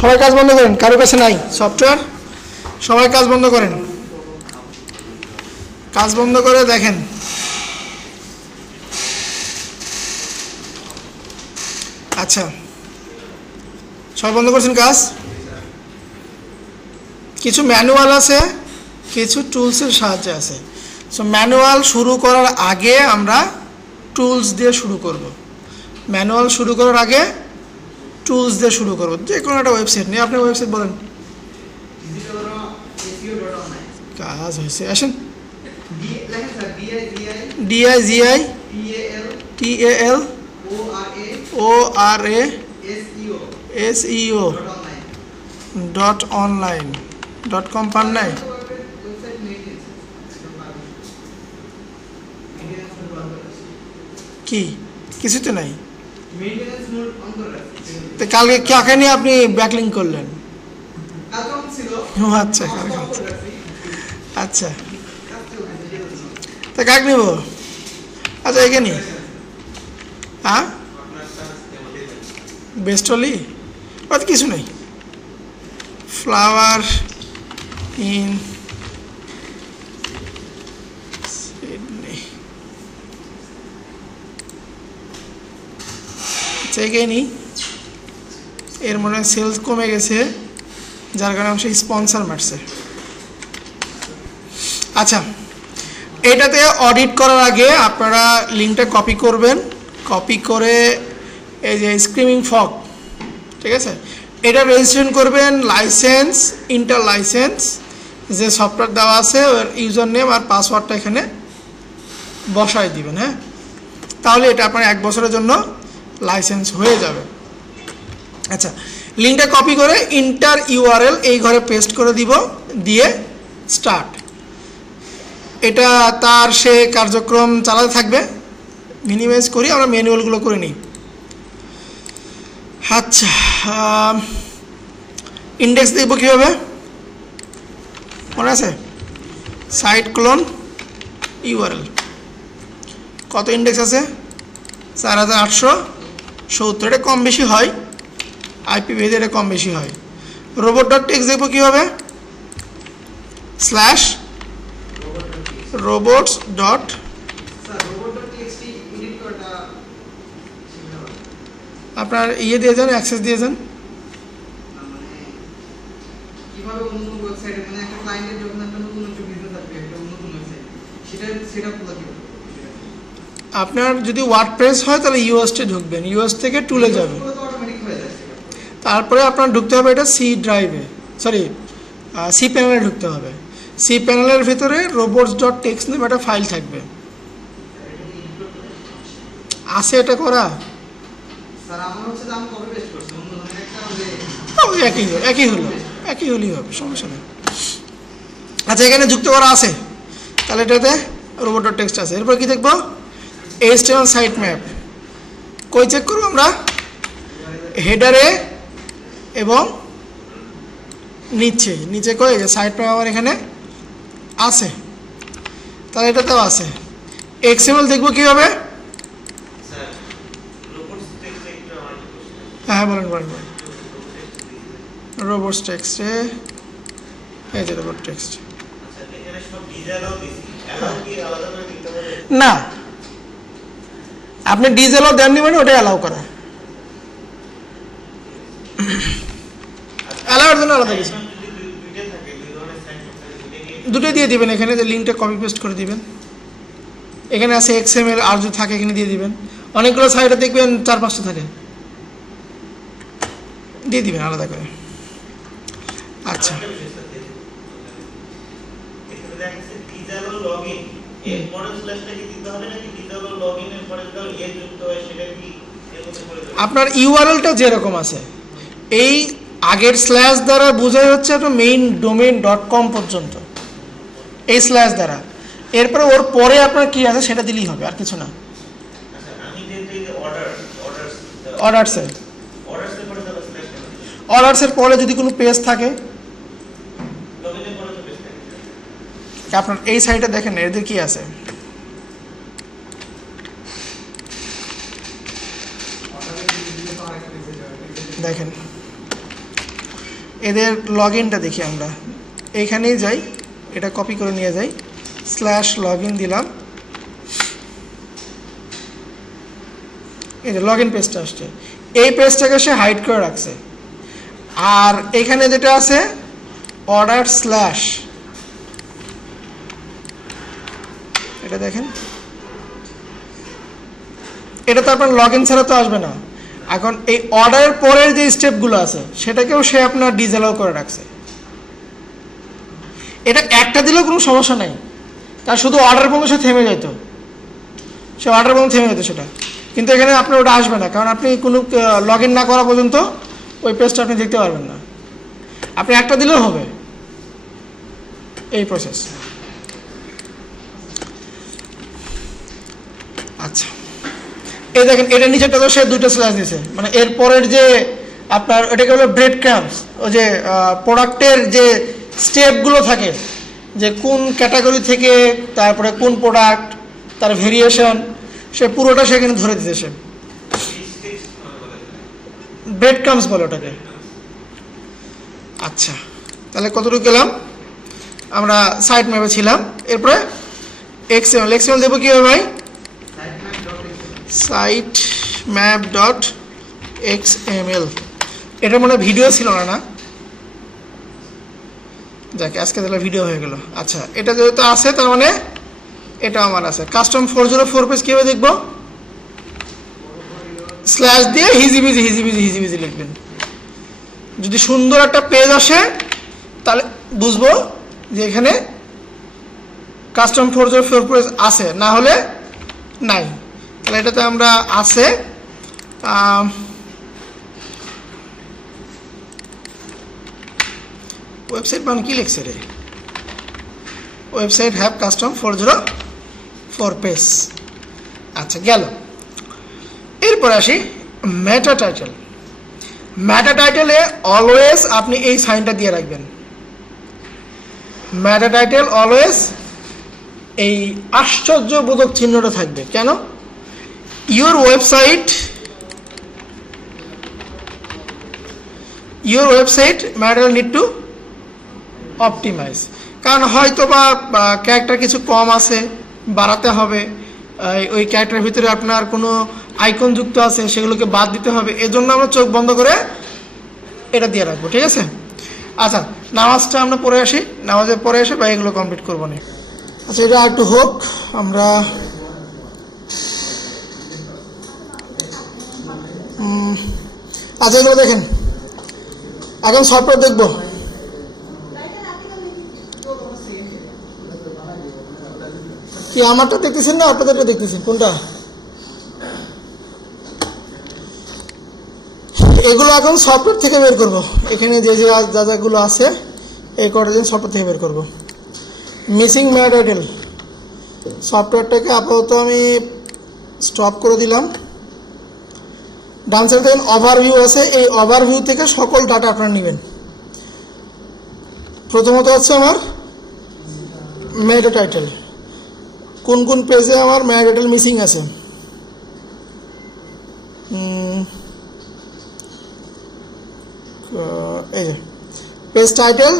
সবাই কাজ বন্ধ করেন, কারো কাছে নাই সফটওয়্যার, সবাই কাজ বন্ধ করেন, কাজ বন্ধ করে দেখেন। আচ্ছা সবাই বন্ধ করছেন কাজ। কিছু ম্যানুয়াল আছে, কিছু টুলসের সাহায্যে আছে। সো ম্যানুয়াল শুরু করার আগে আমরা টুলস দিয়ে শুরু করব। ম্যানুয়াল শুরু করার আগে টুলস দিয়ে শুরু করব। যে কোনো একটা ওয়েবসাইট নিয়ে আপনার ওয়েবসাইট বলেন। কাজ হয়েছে, আসেন। DIGI TAL ORA SEO .online .com পান নাই? কি কিছু তো নাই। তো কালকে কাকে নিয়ে আপনি ব্যাকলিং করলেন? আচ্ছা আচ্ছা, তা কাক নিব? আচ্ছা এখানে হ্যাঁ বেস্টলি হয়তো কিছু নেই। ফ্লাওয়ার ইন সিডনি, চেকেনি এর মনে হয় সেলস কমে গেছে, যার কারণে সে স্পন্সর মারছে। আচ্ছা এটাতে অডিট করার আগে আপনারা লিঙ্কটা কপি করবেন, কপি করে এই যে স্ক্রিমিং ফগ, ঠিক আছে, এটা রেজিস্ট্রেশন করবেন। লাইসেন্স ইন্টার লাইসেন্স যে সফটওয়্যার দেওয়া আছে ওর ইউজার নেম আর পাসওয়ার্ডটা এখানে বসায় দিবেন। হ্যাঁ, তাহলে এটা আপনার 1 বছরের জন্য লাইসেন্স হয়ে যাবে। আচ্ছা লিঙ্কটা কপি করে ইন্টার ইউআরএল এই ঘরে পেস্ট করে দিব, দিয়ে স্টার্ট। এটা তার সে কার্যক্রম চালাতে থাকবে। মিনিমাইজ করি, আমরা ম্যানুয়ালগুলো করে নিই। আচ্ছা ইন্ডেক্স দেখব কীভাবে, মনে আছে? সাইট ক্লোন ইউআরএল কত ইন্ডেক্স আছে? 4870। এটা কম বেশি হয়, আইপি ভেদে এটা কম বেশি হয়। robot.txt দেখব কীভাবে? স্ল্যাশ robots dot আপনার ইয়ে দিয়ে যান, অ্যাক্সেস দিয়ে যান। আপনার যদি ওয়ার্ডপ্রেস হয় তাহলে ইউএসটি ঢুকবেন, ইউএস থেকে টুলে যাবেন, তারপরে আপনার ঢুকতে হবে এটা সি ড্রাইভে, সরি সি প্যানেলে ঢুকতে হবে। সি প্যানেলের ভিতরে robots.txt নামে একটা ফাইল থাকবে। আছে এটা করা? একই হলেই হবে, সমস্যা নেই। আচ্ছা এখানে যুক্ত করা আছে, তাহলে এটাতে robot.txt আছে। এরপর কি দেখবো? HTML site map. কই চেক করবো আমরা? হেডারে এবং নিচে কই যে সাইট ম্যাপ আমার এখানে আছে, তাহলে এটাতেও আছে। XML দেখবো কীভাবে? হ্যাঁ বলেন। robots.txt, এই যে robots.txt। না আপনি ডিজেলও দেননি মানে ওটাই অ্যালাউ করা, অ্যালাউর জন্য আলাদা কিছু। দুটোই দিয়ে দিবেন, এখানে যে লিঙ্কটা কপি পেস্ট করে দিবেন, এখানে আছে XML, আর যদি থাকে এখানে দিয়ে দিবেন। অনেকগুলো সাইটে দেখবেন 4-5টা থাকে, দিয়ে দিবেন আলাদা করে। আচ্ছা আপনার ইউআরএলটা যেরকম আছে, এই আগের স্ল্যাশ দ্বারা বোঝাই হচ্ছে আপনার মেইন ডোমেইন .com পর্যন্ত, এই স্ল্যাশ দ্বারা। এরপরে ওর পরে আপনার কি আছে সেটা দিলেই হবে, আর কিছু না। অর্ডারসের পরে যদি কোনো পেজ থাকে, আপনার এই সাইটে দেখেন এদের কি আছে, দেখেন এদের লগ ইনটা দেখি আমরা এইখানেই যাই, এটা কপি করে নিয়ে যাই, /login দিলাম, এই যে লগ ইন পেজটা আসছে। এই পেজটাকে সে হাইড করে রাখছে। আর এখানে যেটা আছে অর্ডার স্ল্যাশ, এটা দেখেন, এটা তো আপনার লগ ইন ছাড়া তো আসবে না। এখন এই অর্ডারের পরের যে স্টেপগুলো আছে সেটাকেও সে আপনার ডিসঅ্যালাউ করে রাখছে। এটা একটা দিলেও কোনো সমস্যা নাই, তার শুধু অর্ডার পর্যন্ত সে থেমে যেত, সে অর্ডার পর্যন্ত থেমে যেত সেটা। কিন্তু এখানে আপনার ওটা আসবে না, কারণ আপনি কোনো লগ ইন না করা পর্যন্ত ওই পেজটা আপনি দেখতে পারবেন না। আপনি একটা দিলেও হবে, এই প্রসেস। আচ্ছা, এই দেখেন এটা নিচেরটা তো সে 2টা স্ল্যাশ দিয়েছে, মানে এর পরের যে আপনার এটাকে বলে ব্রেড ক্রাম্পস, ওই যে প্রোডাক্টের যে স্টেপগুলো থাকে, যে কোন ক্যাটাগরি থেকে তারপরে কোন প্রোডাক্ট, তার ভেরিয়েশন, সে পুরোটা সেখানে ধরে দিতেছে। ব্রেড ক্রাম্পস বলে ওটাকে। আচ্ছা, তাহলে কতটুকু গেলাম? আমরা সাইট ম্যাপে ছিলাম। এরপরে এক্সএমএল দেবো কি হবে ভাই? Site map dot XML. এটা মনে ভিডিও ছিল না? যাকে আজকে তাহলে ভিডিও হয়ে গেল। আচ্ছা, এটা যেহেতু আছে তার মানে এটা আমার আছে। কাস্টম 404 পেজ কীভাবে দেখবো? স্ল্যাশ দিয়ে হিজিবিজি লিখবেন। যদি সুন্দর একটা পেজ আসে তাহলে বুঝবো যে এখানে কাস্টম 404 পেজ আছে, না হলে নাই। তাহলে এটাতে আমরা আছে। ওয়েবসাইট মানে কি লিখছে রে? Website have custom 404 page. আচ্ছা, গেল। এরপর আসি মেটা টাইটেল। মেটা টাইটেলে অলওয়েজ আপনি এই সাইনটা দিয়ে রাখবেন। মেটা টাইটেল অলওয়েজ এই আশ্চর্যবোধক চিহ্নটা থাকবে। কেন? your website matter need to optimize, কারণ হয়তো বা ক্যারেক্টার কিছু কম আছে, বাড়াতে হবে, ওই ক্যারেক্টারের ভিতরে আপনার কোনো আইকন যুক্ত আছে, সেগুলোকে বাদ দিতে হবে। এজন্য আমরা চোখ বন্ধ করে এটা দিয়ে রাখবো, ঠিক আছে? আচ্ছা, নামাজটা আমরা পড়ে আসি, নামাজের পরে এসে বা এগুলো কমপ্লিট করবো না। আচ্ছা, এটা একটু হোক। আমরা আচ্ছা, এগুলো দেখেন, এখন সফটওয়্যার দেখবো। কি আমারটা দেখতেছেন না আপনাদেরটা দেখতেছেন? কোনটা? এগুলো এখন সফটওয়্যার থেকে বের করব। এখানে যে যাগুলো আছে এই কটা দিন সফটওয়্যার থেকে বের করব। মিসিং মেটা টাইটেল সফটওয়্যারটাকে আপাতত আমি স্টপ করে দিলাম। ডান সাইডে দেখেন ওভারভিউ আছে, এই ওভারভিউ থেকে সকল ডাটা আপনারা নেবেন। প্রথমত হচ্ছে আমার মেটা টাইটেল, কোন কোন পেজে আমার মেটা টাইটেল মিসিং আছে। এই যে পেজ টাইটেল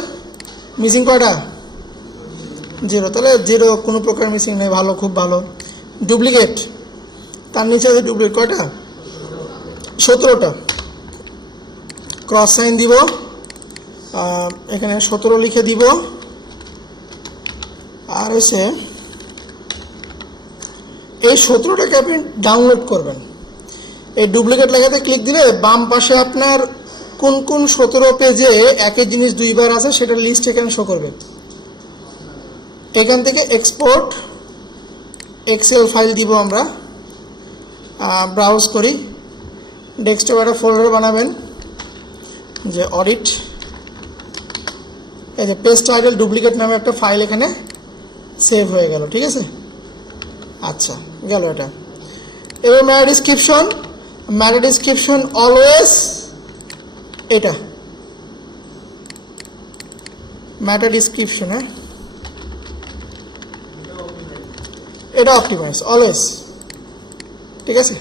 মিসিং কয়টা? 0। তাহলে 0, কোনো প্রকার মিসিং নেই, ভালো, খুব ভালো। ডুপ্লিকেট, তার নিচে আছে ডুপ্লিকেট কয়টা? 17টা। ক্রস সাইন দিব, এখানে 17 লিখে দিব। আর হচ্ছে এই 17টাকে আপনি ডাউনলোড করবেন। এই ডুপ্লিকেট লেখাতে ক্লিক দিলে বাম পাশে আপনার কোন কোন 17 পেজে একই জিনিস দুইবার আছে সেটার লিস্ট এখানে শো করবে। এখান থেকে এক্সপোর্ট এক্সেল ফাইল দিব আমরা। ব্রাউজ করি, ডেস্কটপে একটা ফোল্ডার বানাবেন যে অডিট, এই যে পেজ টাইটেল ডুপ্লিকেট নামে একটা ফাইল এখানে সেভ হয়ে গেল, ঠিক আছে? আচ্ছা, গেল এটা। এবার ম্যাটা ডিসক্রিপশন অলওয়েজ এটা ম্যাটা ডিসক্রিপশন, হ্যাঁ, এটা অপটিমাইজ অলওয়েজ, ঠিক আছে?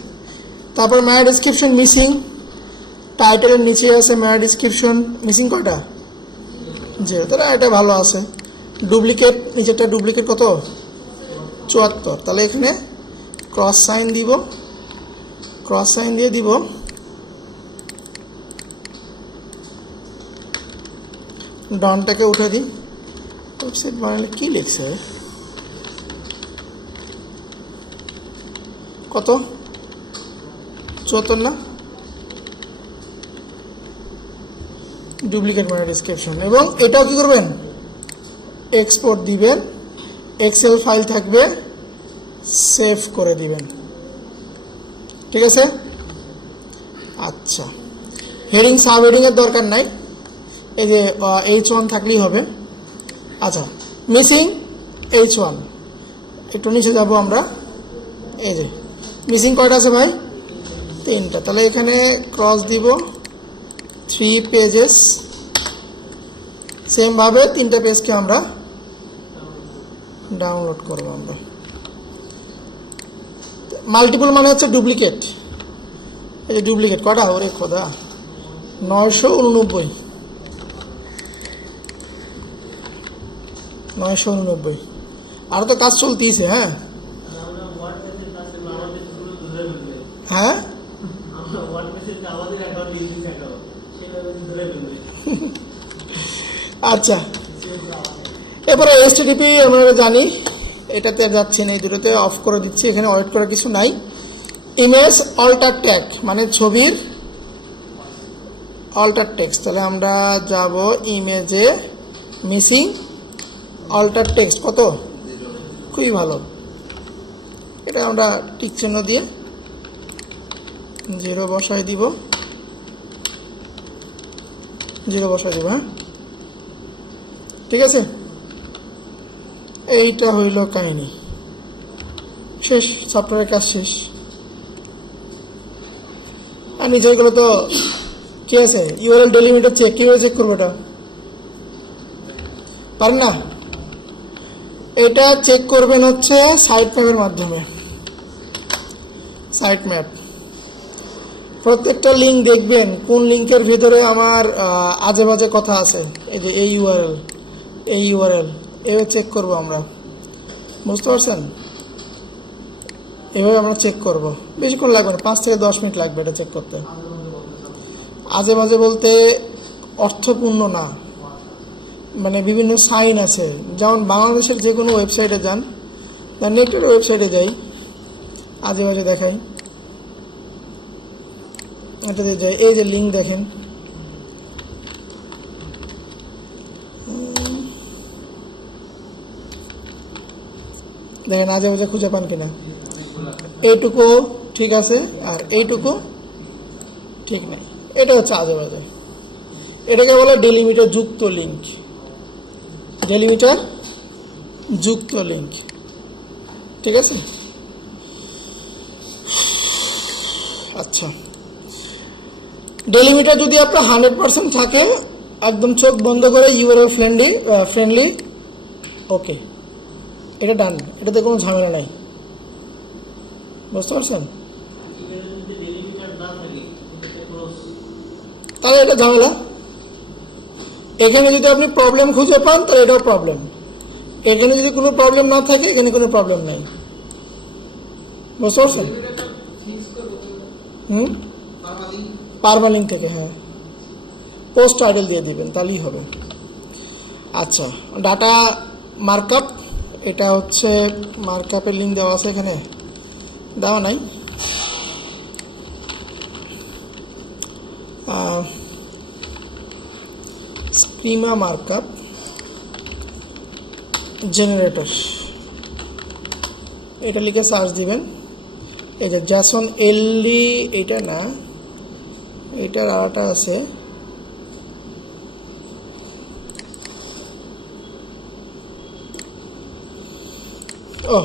তারপর ম্যাটা ডিসক্রিপশন মিসিং, টাইটেলের নিচে আছে ম্যাটা ডিসক্রিপশন মিসিং কয়টা? 0, তাহলে এটা ভালো আছে। ডুপ্লিকেট, নিচেরটা ডুপ্লিকেট কত 74, তাহলে এখানে ক্রস সাইন দিব, ক্রস সাইন দিয়ে দিব ডনটাকে উঠে দিই। ওয়েবসাইট বানালে কি লিখছে কত 74 না, ডুপ্লিকেট মানে ডিসক্রিপশন। এবং এটাও কি করবেন এক্সপোর্ট দিবেন, এক্সেল ফাইল থাকবে সেভ করে দিবেন, ঠিক আছে। আচ্ছা, হেডিং সাব হেডিংয়ের দরকার নাই, এই যে H1 থাকলেই হবে। আচ্ছা, মিসিং H1, একটু নিচে যাব আমরা, এই যে মিসিং কয়টা আছে ভাই 3টা, তাহলে এখানে ক্রস দিব 3 পেজেস, সেমভাবে 3টা পেজকে আমরা ডাউনলোড করব। আমরা মাল্টিপল মানে হচ্ছে ডুপ্লিকেট, এই যে ডুপ্লিকেট কটা, ওরে খোদা 989, আর তো কাজ চলতেইছে। হ্যাঁ হ্যাঁ, আচ্ছা, এরপরে HTTP আমরা জানি, এটাতে যাচ্ছি না, এই দুটোতে অফ করে দিচ্ছি, এখানে ওয়েট করার কিছু নাই। ইমেজ অল্টার ট্যাগ মানে ছবির অল্টার টেক্সট, তাহলে আমরা যাব ইমেজে মিসিং অল্টার টেক্সট কত, খুবই ভালো, এটা আমরা টিক চিহ্ন দিয়ে 0 বসাই দিব, 0 বসাই দিব। হ্যাঁ ঠিক আছে, এইটা হইল কাহিনী, শেষ, সফটওয়্যারের কাজ শেষ। আর নিচেগুলো তো ঠিক আছে, ইউআরএল ডেলিমিটার চেক, কীভাবে চেক করবো এটা পারেন না, এটা চেক করবেন হচ্ছে সাইট ম্যাপের মাধ্যমে। সাইট ম্যাপ, প্রত্যেকটা লিঙ্ক দেখবেন কোন লিঙ্কের ভিতরে আমার আজে বাজে কথা আছে, এই যে এই ইউআরএল এভাবে চেক করব আমরা, বুঝতে পারছেন, এভাবে আমরা চেক করব, বেশিক্ষণ লাগবে না, 5 থেকে 10 মিনিট লাগবে এটা চেক করতে। আজে বাজে বলতে অর্থপূর্ণ না, মানে বিভিন্ন সাইন আছে, যেমন বাংলাদেশের যে কোনো ওয়েবসাইটে যান, বা নেটের ওয়েবসাইটে যাই, আজে বাজে দেখাই, এটাতে যাই, এই যে লিঙ্ক দেখেন, দেখেন আজে বাজে খুঁজে পান কিনা, এইটুকু ঠিক আছে আর এইটুকু ঠিক নেই, এটা হচ্ছে আজে বাজে, এটাকে বলে ডেলিমিটার যুক্ত লিঙ্ক, ডেলিমিটার যুক্ত লিঙ্ক, ঠিক আছে। আচ্ছা, ডেলিমিটার যদি আপনার 100% থাকে, একদম চোখ বন্ধ করে ইউআরএল ফ্রেন্ডলি, ওকে, এটা ডান, এটাতে কোনো ঝামেলা নাই, বুঝতে পারছেন। তাহলে এটা ঝামেলা, এখানে যদি আপনি প্রবলেম খুঁজে পান তাহলে এটাও প্রবলেম, এখানে যদি কোনো প্রবলেম না থাকে এখানে কোনো প্রবলেম নাই, বুঝতে পারছেন। পারমালিঙ্ক থেকে, হ্যাঁ, পোস্ট টাইটেল দিয়ে দিবেন তাহলেই হবে। আচ্ছা, ডাটা মার্কআপ, এটা হচ্ছে মার্কআপের লিঙ্ক দেওয়া আছে, এখানে দেওয়া নাই, স্কিমা মার্কআপ জেনারেটর, এটা লিখে সার্চ দিবেন, এই যে জ্যাসন এলডি, এটা না, এটার আরেকটা আছে, ও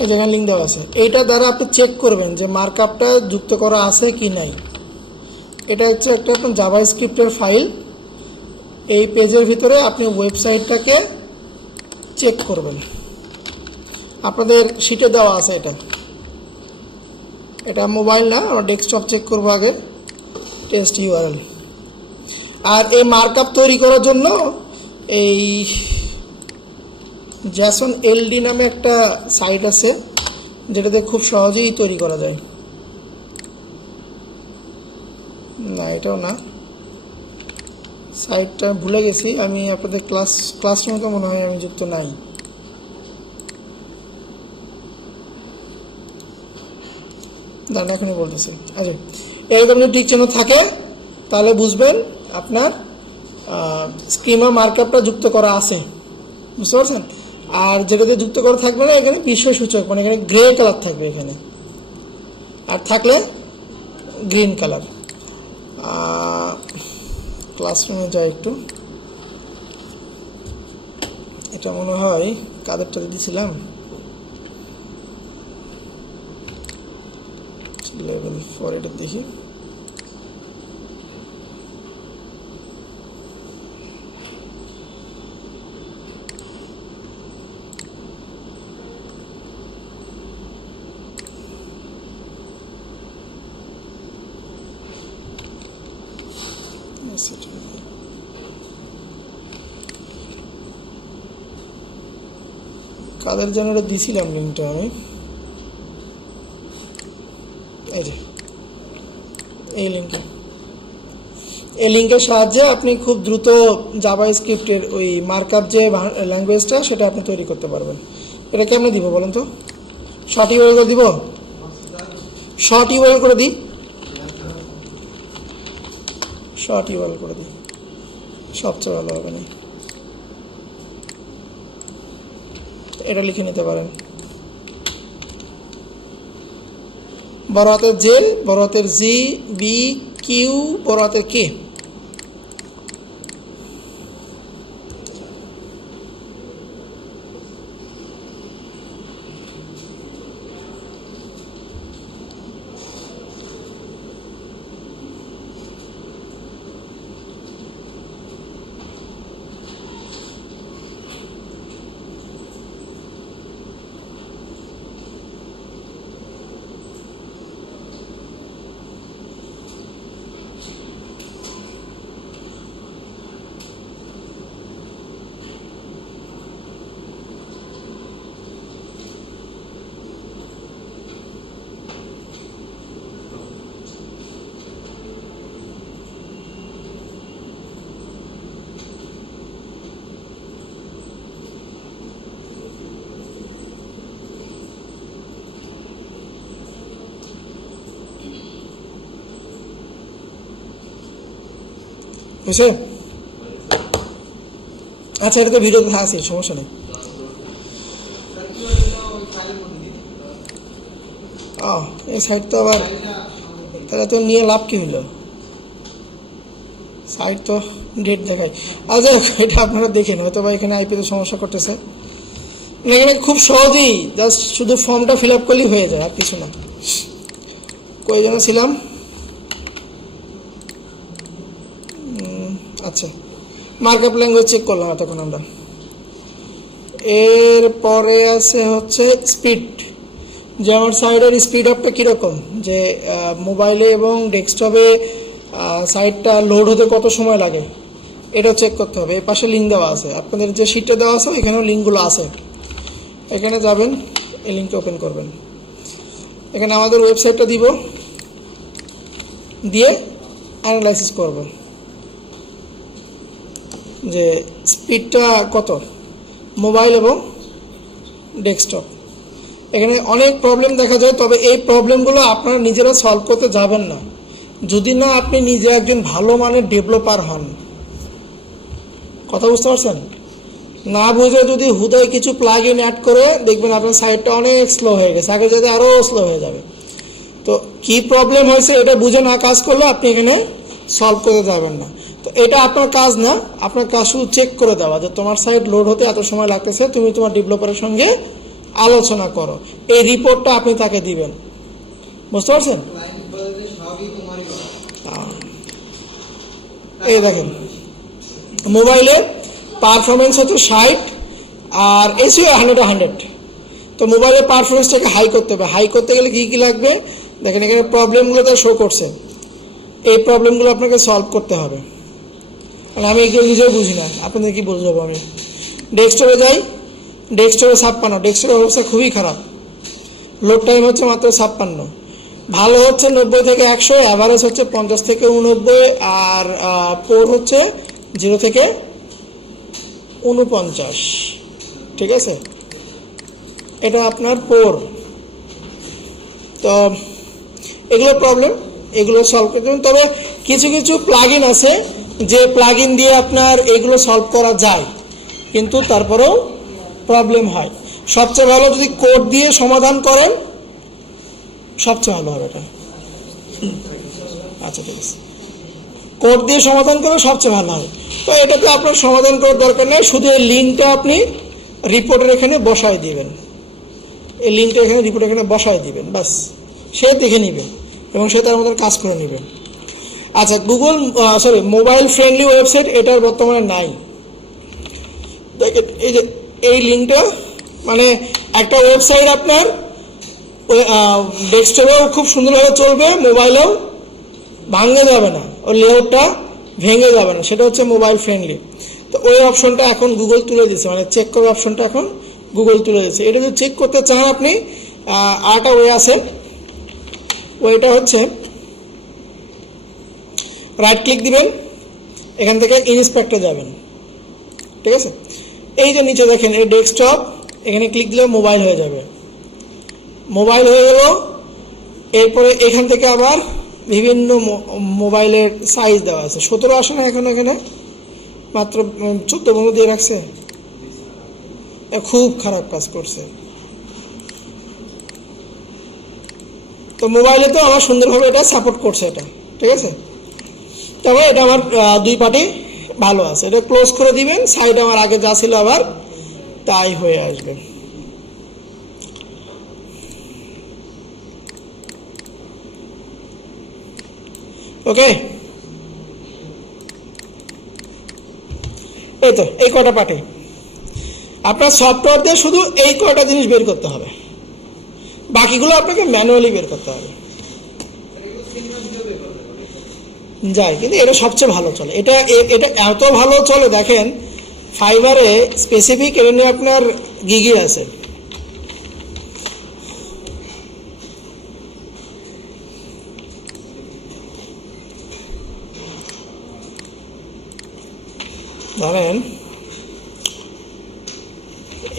এই যেখানে লিঙ্ক দেওয়া আছে, এইটা দ্বারা আপনি চেক করবেন যে মার্কআপটা যুক্ত করা আছে কি নাই। এটা হচ্ছে একটা আপনার জাভাস্ক্রিপ্টের ফাইল, এই পেজের ভিতরে আপনি ওয়েবসাইটটাকে চেক করবেন, আপনাদের শিটে দেওয়া আছে, এটা মোবাইল না, আমরা ডেস্কটপ চেক করবো আগে, টেস্ট ইউআরএল। আর এই মার্কআপ তৈরি করার জন্য এই জ্যাসন এলডি নামে একটা সাইট আছে, যেটাতে খুব সহজেই তৈরি করা যায়। না, এটাও না, সাইটটা ভুলে গেছি আমি। আপনাদের ক্লাসরুমে তো মনে হয় আমি যুক্ত নাই। দাঁড়ান, এখনই বলতেছি। আচ্ছা, এরকম যদি টিক চিহ্ন থাকে তাহলে বুঝবেন আপনার স্কিমা মার্কআপটা যুক্ত করা আছে, বুঝতে পারছেন। আর যেটাতে যুক্ত করা থাকবে না, এখানে বিশ্বসূচক, মানে এখানে গ্রে কালার থাকবে এখানে, আর থাকলে গ্রিন কালার। ক্লাসরুমে যাই একটু। এটা মনে হয় কাদেরটা দিয়েছিলাম, লেভেল 4, এটা দেখি। কাদের জন্য এটা দিয়েছিলাম লিঙ্কটা আমি, এই যে এই লিঙ্কের সাহায্যে আপনি খুব দ্রুত জাভা স্ক্রিপ্টের ওই মার্কআপ যে ল্যাঙ্গুয়েজটা সেটা আপনি তৈরি করতে পারবেন। এটা কেমনে দিব বলেন তো? শর্ট ইউআরএল করে দিব, শর্ট ইউআরএল করে দিই, শর্ট ইউআরএল করে দিই, সবচেয়ে ভালো হবে না? এটা লিখে নিতে পারেন, বড় হাতের জেল, বড় হাতের জি, বি, কিউ, বড় হাতের কে। বুঝছে? আচ্ছা, এটা তো ভিডিওতে আছে, সমস্যা নেই। এই সাইট তো আবার এটা তো নিয়ে লাভ কি হইল? সাইট তো ডেট দেখায়। আচ্ছা, এটা আপনারা দেখেন, হয়তো বা এখানে আইপিতে সমস্যা করতেছে। এখানে খুব সহজেই জাস্ট শুধু ফর্মটা ফিল আপ করলেই হয়ে যায়, আর কিছু না। কই যেন ছিলাম? আচ্ছা, মার্কআপ ল্যাঙ্গুয়েজ চেক করলাম এতক্ষণ আমরা। এরপরে আছে হচ্ছে স্পিড, যে আমার সাইটের স্পিড আপটা কীরকম, যে মোবাইলে এবং ডেস্কটপে সাইটটা লোড হতে কত সময় লাগে এটা চেক করতে হবে। এর পাশে লিঙ্ক দেওয়া আছে, আপনাদের যে শিটটা দেওয়া আছে এখানেও লিঙ্কগুলো আছে। এখানে যাবেন, এই লিঙ্কটা ওপেন করবেন, এখানে আমাদের ওয়েবসাইটটা দিব, দিয়ে অ্যানালাইসিস করব যে স্পিডটা কত মোবাইল এবং ডেস্কটপ। এখানে অনেক প্রবলেম দেখা যায়, তবে এই প্রবলেমগুলো আপনারা নিজেরা সলভ করতে যাবেন না যদি না আপনি নিজে একজন ভালো মানের ডেভেলপার হন। কথা বুঝতে পারছেন? না বুঝে যদি হুদায় কিছু প্লাগ ইন অ্যাড করে দেখবেন আপনার সাইটটা অনেক স্লো হয়ে গেছে, আগে যাতে আরও স্লো হয়ে যাবে। তো কি প্রবলেম হয়েছে এটা বুঝে না কাজ করলে আপনি এখানে সলভ করতে যাবেন না। তো এটা আপনার কাজ না, আপনার কাজ শুধু চেক করে দেওয়া যে তোমার সাইট লোড হতে এত সময় লাগতেছে, তুমি তোমার ডেভেলপারের সঙ্গে আলোচনা করো, এই রিপোর্টটা আপনি তাকে দিবেন। বুঝতে পারছেন? এই দেখেন, মোবাইলে পারফরমেন্স হচ্ছে 60 আর এসিও 100। তো মোবাইলের পারফরমেন্সটাকে হাই করতে হবে। হাই করতে গেলে কী কী লাগবে দেখেন, এখানে প্রবলেমগুলো তার শো করছে, এই প্রবলেমগুলো আপনাকে সলভ করতে হবে। মানে আমি এগুলো নিজেও বুঝি না, আপনাদের কি বুঝবো আমি। ডেস্কটপে যাই, ডেস্কটপে 56, ডেস্কটপের অবস্থা খুবই খারাপ, লোড টাইম হচ্ছে মাত্র 56, ভালো হচ্ছে 90 থেকে 100, অ্যাভারেজ হচ্ছে 50 থেকে 89, আর পোর হচ্ছে 0 থেকে 49, ঠিক আছে, এটা আপনার পোর। তো এগুলো প্রবলেম, এগুলো সলভ করতে হবে। তবে কিছু কিছু প্লাগইন আছে যে প্লাগইন দিয়ে আপনার এগুলো সলভ করা যায়, কিন্তু তারপরেও প্রবলেম হয়। সবচেয়ে ভালো যদি কোড দিয়ে সমাধান করেন সবচেয়ে ভালো হবে এটা। আচ্ছা ঠিক আছে, কোড দিয়ে সমাধান করে সবচেয়ে ভালো হবে। তো এটাতে আপনার সমাধান করার দরকার নেই, শুধু এই লিঙ্কটা আপনি রিপোর্টের এখানে বসায় দিবেন, এই লিঙ্কটা এখানে রিপোর্টের এখানে বসায় দিবেন, বাস সে দেখে নেবে এবং সে তার মধ্যে কাজ করে নেবে। আচ্ছা, মোবাইল ফ্রেন্ডলি ওয়েবসাইট এটার বর্তমানে নাই। দেখেন এই যে এই লিঙ্কটা, মানে একটা ওয়েবসাইট আপনার ডেস্কটপেও খুব সুন্দরভাবে চলবে, মোবাইলেও ভাঙে যাবে না, ওর লেআউটটা ভেঙে যাবে না, সেটা হচ্ছে মোবাইল ফ্রেন্ডলি। তো ওই অপশনটা এখন গুগল তুলে দিচ্ছে, মানে চেক করার অপশনটা এখন গুগল তুলে দিচ্ছে। এটা যদি চেক করতে চান আপনি, আরেকটা ওয়ে আছে, ওইটা হচ্ছে রাইট ক্লিক দিবেন, এখান থেকে ইন্সপেক্টে যাবেন, ঠিক আছে। এই যে নিচে দেখেন এই ডেস্কটপ, এখানে ক্লিক দিলে মোবাইল হয়ে যাবে, মোবাইল হয়ে গেল। এরপরে এখান থেকে আবার বিভিন্ন মোবাইলের সাইজ দেওয়া আছে, 17 আসে না এখন, এখানে মাত্র 14 দিয়ে রাখছে, খুব খারাপ কাজ করছে। তো মোবাইলে তো আমার সুন্দরভাবে এটা সাপোর্ট করছে, এটা ঠিক আছে। তবে এটা আমার 2 পার্টি ভালো আছে। এটা ক্লোজ করে দিবেন, সাইড আমার আগে যা ছিল আবার তাই হয়ে আসবে। ওকে, এই তো এই কটা পার্টি আপনার সফটওয়্যার দিয়ে শুধু এই কটা জিনিস বের করতে হবে, বাকিগুলো আপনাকে ম্যানুয়ালি বের করতে হবে। যায়, কিন্তু এটা সবচেয়ে ভালো চলে, এটা এত ভালো চলে। দেখেন ফাইবারে স্পেসিফিক এটা নিয়ে আপনার গিগি আছে, ধরেন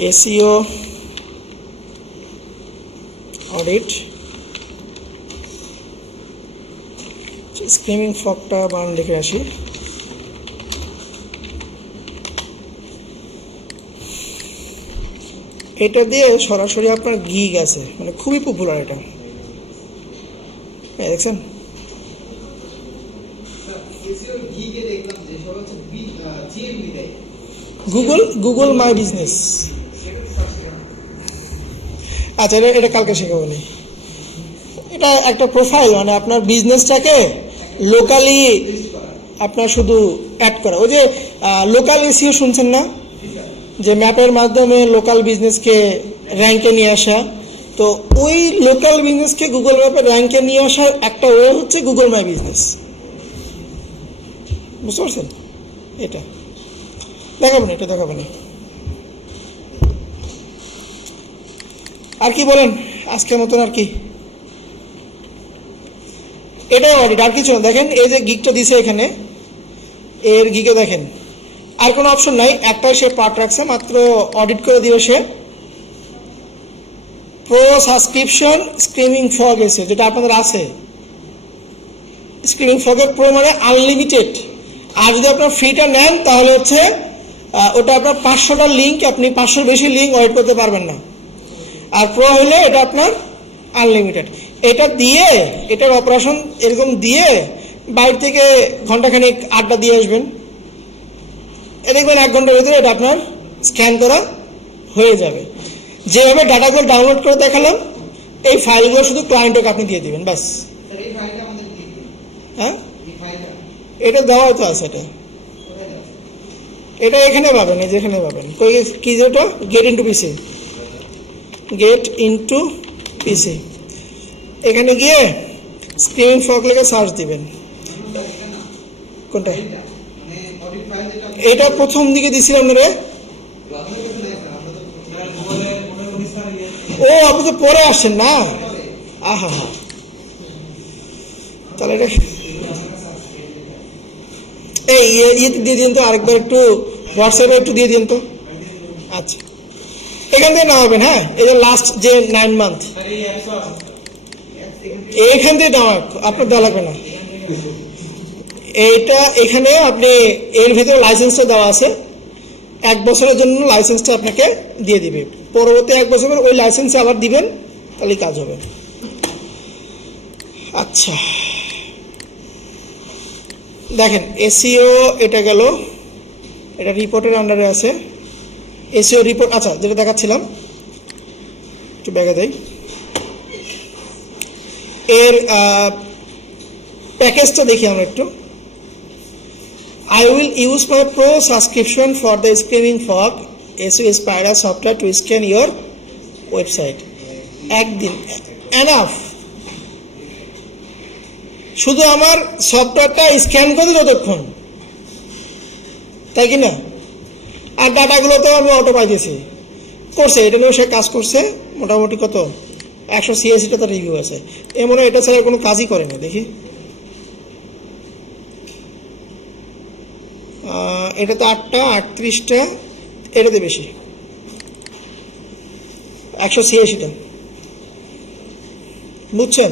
এসইও অডিট, স্ক্রিমিং ফগটা বানান লিখে আসি, এটা দিয়ে সরাসরি আপনার গিগ আছে, মানে খুবই পপুলার এটা, দেখছেন। গুগল মাই বিজনেস, আচ্ছা এটা কালকে শেখাবো নি। এটা একটা প্রোফাইল, মানে আপনার বিজনেসটাকে লোকালি আপনার শুধু অ্যাড করা। ওই যে লোকাল এসইও শুনছেন না, যে ম্যাপের মাধ্যমে লোকাল বিজনেসকে র্যাঙ্কে নিয়ে আসা, তো ওই লোকাল বিজনেসকে গুগল ম্যাপে র্যাঙ্কে নিয়ে আসার একটা ওয়ে হচ্ছে গুগল মাই বিজনেস, বুঝতে পারছেন। এটা দেখাবেন, এটা দেখাবেন। আর কি বলেন আজকের মতন, আর কি এটাই অডিট, আর কিছু না। দেখেন এই যে গিগটা দিছে এখানে, এর গিগে দেখেন আর কোনো অপশন নাই, একটাই সে পার্ট রাখছে, মাত্র অডিট করে দিবে সে। প্রো সাবস্ক্রিপশন স্ক্রিমিং ফগ এসে, যেটা আপনাদের আছে স্ক্রিমিং ফগের প্রো মানে আনলিমিটেড, আর যদি আপনার ফ্রিটা নেন তাহলে হচ্ছে ওটা আপনার 500টার লিঙ্ক, আপনি 500 বেশি লিঙ্ক অডিট করতে পারবেন না। আর প্রো হলে এটা আপনার আনলিমিটেড। এটা দিয়ে, এটার অপারেশন এরকম দিয়ে বাইরে থেকে ঘন্টাখানিক আড্ডা দিয়ে আসবেন, দেখবেন 1 ঘন্টার ভিতরে এটা আপনার স্ক্যান করা হয়ে যাবে। যেভাবে ডাটাগুলো ডাউনলোড করে দেখালাম, এই ফাইলগুলো শুধু ক্লায়েন্টকে আপনি দিয়ে দিবেন, ব্যাস। হ্যাঁ, এটা দেওয়া হয়তো আছে, এটা এখানে পাবেন, এই যে এখানে পাবেন। কি যেটা গেট ইনটু পিসি, গেট ইনটু পিসি, এখানে গিয়ে স্ক্রিমিং ফগ লেগে সার্চ দিবেন। কোনটা? এটা প্রথম দিকে দিছিলাম না রে। ও আপনি তো পরে আসছেন না। আহা হা, তাহলে এটা এই ইয়েতে দিয়ে দিন তো, আরেকবার একটু হোয়াটসঅ্যাপে একটু দিয়ে দিন তো। আচ্ছা, এখান থেকে না হবেন। হ্যাঁ, এই যে লাস্ট যে 9 মান্থ এইখান থেকে দেওয়া, আপনার দেওয়া লাগবে না। এইটা এখানে আপনি এর ভেতরে লাইসেন্সটা দেওয়া আছে, 1 বছরের জন্য লাইসেন্সটা আপনাকে দিয়ে দিবে। পরবর্তী 1 বছরের ওই লাইসেন্সে আবার দিবেন, তাহলে কাজ হবে। আচ্ছা দেখেন, এসইও এটা গেল, এটা রিপোর্টের আন্ডারে আছে। এসইও রিপোর্ট, আচ্ছা যেটা দেখাচ্ছিলাম একটু ব্যাগে দেই। এর প্যাকেজটা দেখি আমরা একটু। I will use my pro subscription for the Screaming Frog SEO Spider software to scan your website. একদিন এনাফ, শুধু আমার সফটওয়্যারটা স্ক্যান করে যতক্ষণ, তাই কি না? আর ডাটাগুলো তো আমি অটো পাইতেছি, করছে এটা নিয়েও সে কাজ করছে। মোটামুটি কত 186টা তার রিভিউ আছে। এমন এটা ছাড়া কোনো কাজই করে না। দেখি এটা তো 8টা 38টা, এটাতে বেশি 186টা, বুঝছেন?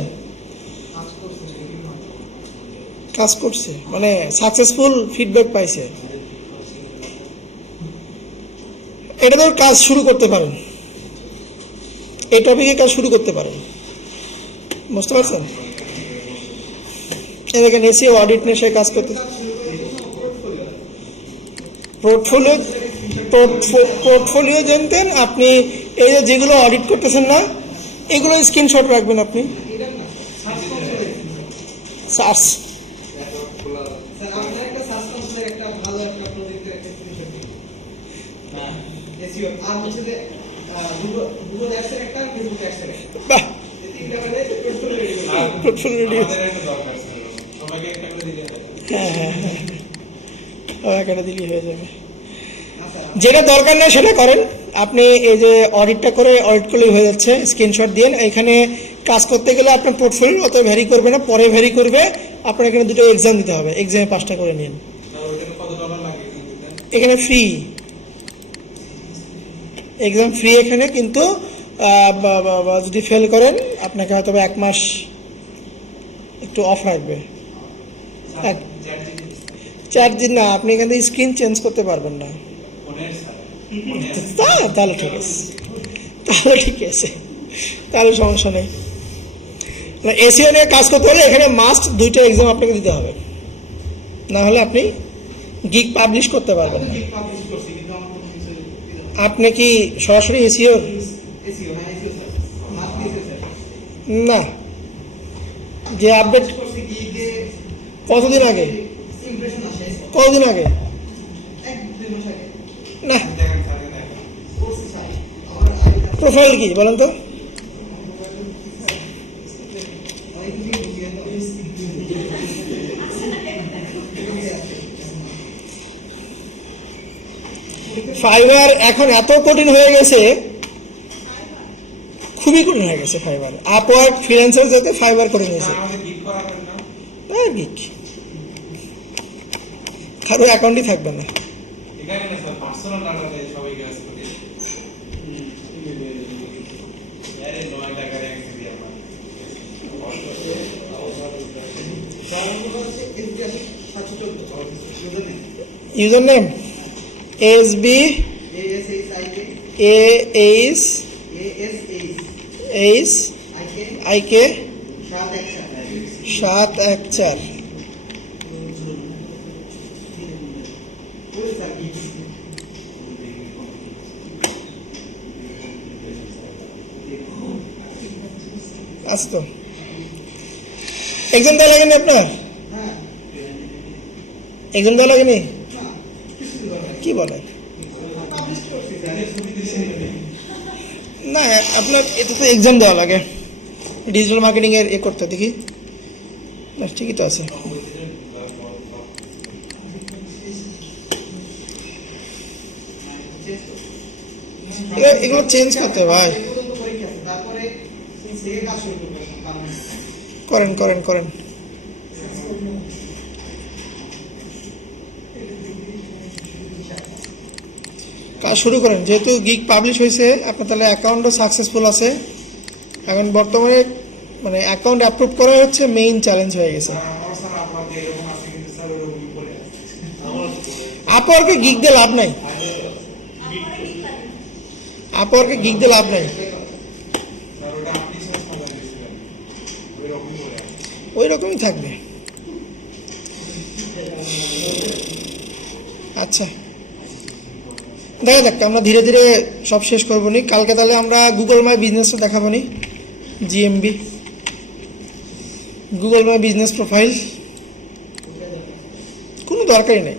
কাজ করছে মানে সাকসেসফুল ফিডব্যাক পাইছে। এটা তো কাজ শুরু করতে পারেন, এই টপিকে কাজ শুরু করতে পারেন, বুঝতে পারছেন? এখানে এসইও অডিট নিয়ে সে কাজ করতে। পোর্টফোলিও জানতেন আপনি, এই যেগুলো অডিট করতেছেন না, এগুলো স্ক্রিনশট রাখবেন আপনি। সার্চ হ্যাঁ দিলেই হয়ে যাবে। যেটা দরকার না সেটা করেন আপনি। এই যে অডিটটা করে, অডিট করলেই হয়ে যাচ্ছে, স্ক্রিনশট দিয়ে। এখানে কাজ করতে গেলে আপনার পোর্টফোলিও অত ভ্যারি করবে না, পরে ভ্যারি করবে। আপনার এখানে 2টো এক্সাম দিতে হবে, এক্সামে 5টা করে নিন। এখানে ফ্রি, এক্সাম ফ্রি এখানে, কিন্তু যদি ফেল করেন আপনাকে হয়তো 1 মাস একটু অফ রাখবে। 4 দিন না, আপনি এখান থেকে স্ক্রিন চেঞ্জ করতে পারবেন না। তাহলে ঠিক আছে, তাহলে সমস্যা নেই। এসইও নিয়ে কাজ করতে হলে এখানে মাস্ট 2টা এক্সাম আপনাকে দিতে হবে, না হলে আপনি গিগ পাবলিশ করতে পারবেন না। আপনি কি সরাসরি এসইও? না, যে আপডেট কতদিন আগে না, প্রোফাইল কি বলেন তো? ফাইবার এখন এত কঠিন হয়ে গেছে, খুবই কঠিন হয়ে গেছে ফাইবার। আপওয়ার্ক, ফ্রিল্যান্সার যাতে ফাইবার করে নিয়েছে। কারো অ্যাকাউন্টই থাকবে না। User name SB ASIK 714। আচ্ছা, তো এক্সাম দেওয়া লাগেনি আপনার? এক্সাম দেওয়া লাগেনি? কি বলে না, আপনার এটা তো এক্সাম দেওয়া লাগে। ডিজিটাল মার্কেটিং এর করতে দেখি, না ঠিকই তো আছে। এগুলো চেঞ্জ করতে ভাই। করেন করেন করেন। কাজ শুরু করেন, যেহেতু গিগ পাবলিশ হয়েছে আপনার তাহলে অ্যাকাউন্টও সাকসেসফুল আছে। এখন বর্তমানে মানে অ্যাকাউন্ট অ্যাপ্রুভ করা হচ্ছে মেইন চ্যালেঞ্জ হয়ে গেছে। আপওয়ার্কে গিগ দিয়ে লাভ নাই, আপওয়ার্কে গিগ দিয়ে লাভ নাই, ওই রকমই থাকবে। আচ্ছা দেখা যাক, আমরা ধীরে ধীরে সব শেষ করবো নি। কালকে তাহলে আমরা গুগল মাই বিজনেসও দেখাবো নি, GMB Google my business profile কোনো দরকারই নেই।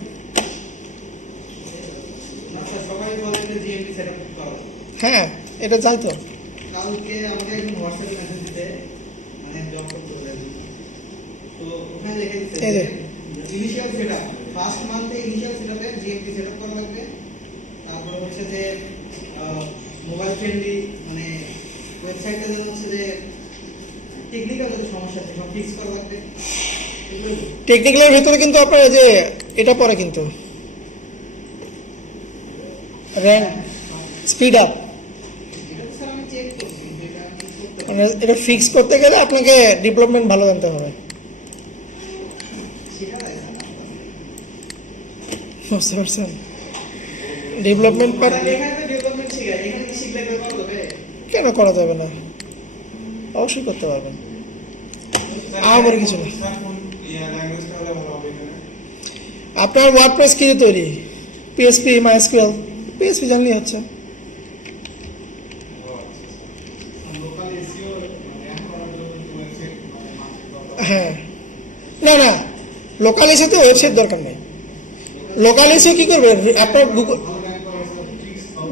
হ্যাঁ এটা যাই তো, কালকে আমাকে একজন হোয়াটসঅ্যাপে মেসেজ দিতে, মানে জব করতে বলে, তো ওখানে লিখে দিতে ইনিশিয়াল সেটআপ, ফার্স্ট মান্থে ইনিশিয়াল সেটআপে জিএমপি সেটআপ করা লাগবে। তারপর হচ্ছে যে মোবাইল ফ্রেন্ডলি মানে ওয়েবসাইটে যেন হচ্ছে যে টেকনিক্যাল যত সমস্যা আছে সব ফিক্স করা লাগবে। টেকনিক্যালের ভেতরে কিন্তু আপনার এই যে এটা পরে কিন্তু র্যাঙ্ক স্পিড আপ, মানে এটা ফিক্স করতে গেলে আপনাকে ডেভেলপমেন্ট ভালো জানতে হবে, বুঝতে পারছেন? ডেভেলপমেন্ট কেন করা যাবে না, অবশ্যই করতে পারবেন, আমার কিছু না। আপনার ওয়ার্ডপ্রেস কি দিয়ে তৈরি? পিএসপি, মাইএসকিউএল, পিএসপি জানলেই হচ্ছে। হ্যাঁ না না, লোকাল এসে ওয়েবসাইট দরকার নেই। লোকাল এসে কি করবে আপনার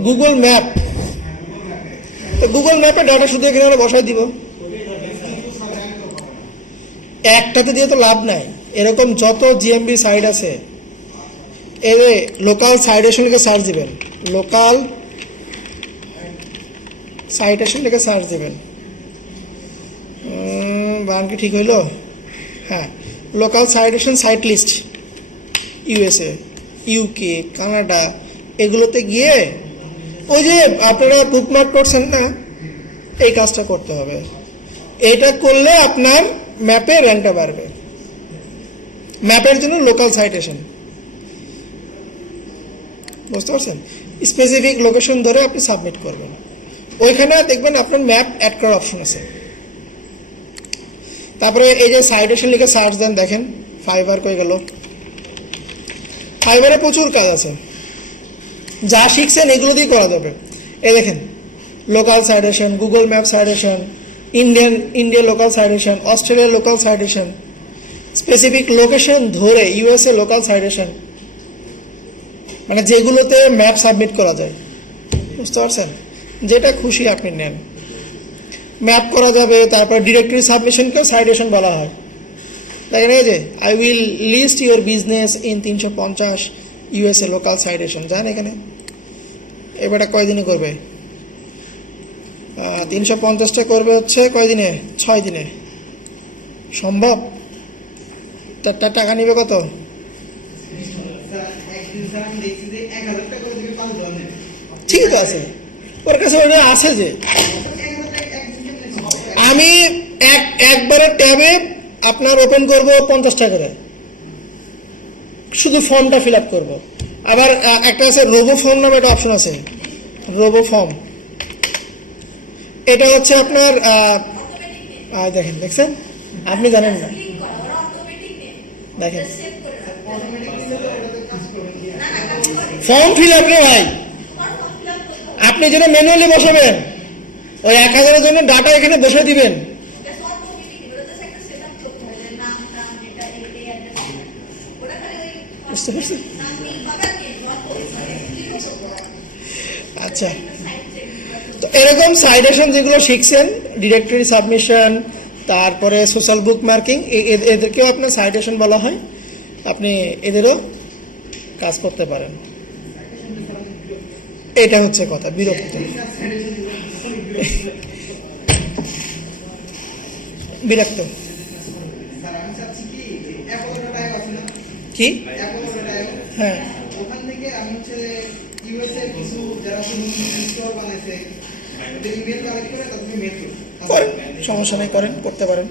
গুগল ম্যাপ, তো গুগল ম্যাপে ডাটা শুধু এখানে আমরা বসাই দিব, একটাতে দিয়ে তো লাভ নাই। এরকম যত জিএমবি সাইট আছে এর লোকাল সাইটেশন লিখে সার্চ দিবেন, লোকাল সাইটেশন লিখে সার্চ দিবেন। বান কি ঠিক হইল? হ্যাঁ, local citation site list, USA, UK, Canada, এগুলোতে গিয়ে ওই যে আপনারা বুকমার্ক করছেন না, এই কাজটা করতে হবে। এটা করলে আপনার ম্যাপে র্যাঙ্কটা বাড়বে। ম্যাপের জন্য লোকাল সাইটেশন, বুঝতে পারছেন? স্পেসিফিক লোকেশন ধরে আপনি সাবমিট করবেন, ওইখানে দেখবেন আপনার ম্যাপ অ্যাড করার অপশন আছে। তারপরে এই যে সাইটেশন লিখে সার্চ দেন, দেখেন ফাইবার কই গেল। ফাইবারে প্রচুর কাজ আছে, যা শিখছেন এগুলো দিয়ে করা যাবে। এই দেখেন local citation, Google map citation, India local citation, Australia local citation, specific location ধরে ইউএসএ লোকাল সাইটেশন, মানে যেগুলোতে ম্যাপ সাবমিট করা যায়, বুঝতে পারছেন? যেটা খুশি আপনি নেন, ম্যাপ করা যাবে। তারপর ডিরেক্টরি সাবমিশনকেও সাইটেশন বলা হয়। দেখেন এই যে I will list your business in 350 USA local citation, জান এখানে এবারটা কয়দিনে করবে? 350টা করবে হচ্ছে কয়দিনে? 6 দিনে। সম্ভব? টাকা নিবে কত? ঠিক তো আছে, ওর কাছে ওটা আছে যে আমি একবারে ট্যাবে আপনার ওপেন করব 50 টাকা করে, শুধু ফর্মটা ফিল আপ করবো। আবার একটা আছে রোবো ফর্ম নামে একটা অপশন আছে, রোবো ফর্ম। এটা হচ্ছে আপনার দেখেন, দেখছেন? আপনি জানেন না, দেখেন ফর্ম ফিল আপ রে ভাই, আপনি যেন ম্যানুয়ালি বসাবেন, ওই 1000-এর জন্য ডাটা এখানে বসে দিবেন। বুঝতে পারছি? আচ্ছা, তো এরকম সাইটেশন যেগুলো শিখছেন, ডিরেক্টরি সাবমিশন, তারপরে সোশ্যাল বুক মার্কিং, এদেরকেও আপনার সাইটেশন বলা হয়। আপনি এদেরও কাজ করতে পারেন। এটা হচ্ছে কথা, বিরক্ত বিরক্ত স্যার আমি চাচ্ছি কি যে অ্যাপোলো টাইপ আছে না, কি? অ্যাপোলো টাইপ, হ্যাঁ, ওখান থেকে আমি হচ্ছে ইউএসএ কিছু যারা স্টোর বানাইছে ওদের ইমেল কালেক্ট করে তাদেরকে মেল করেন, সমস্যা নেই, করেন, করতে পারেন,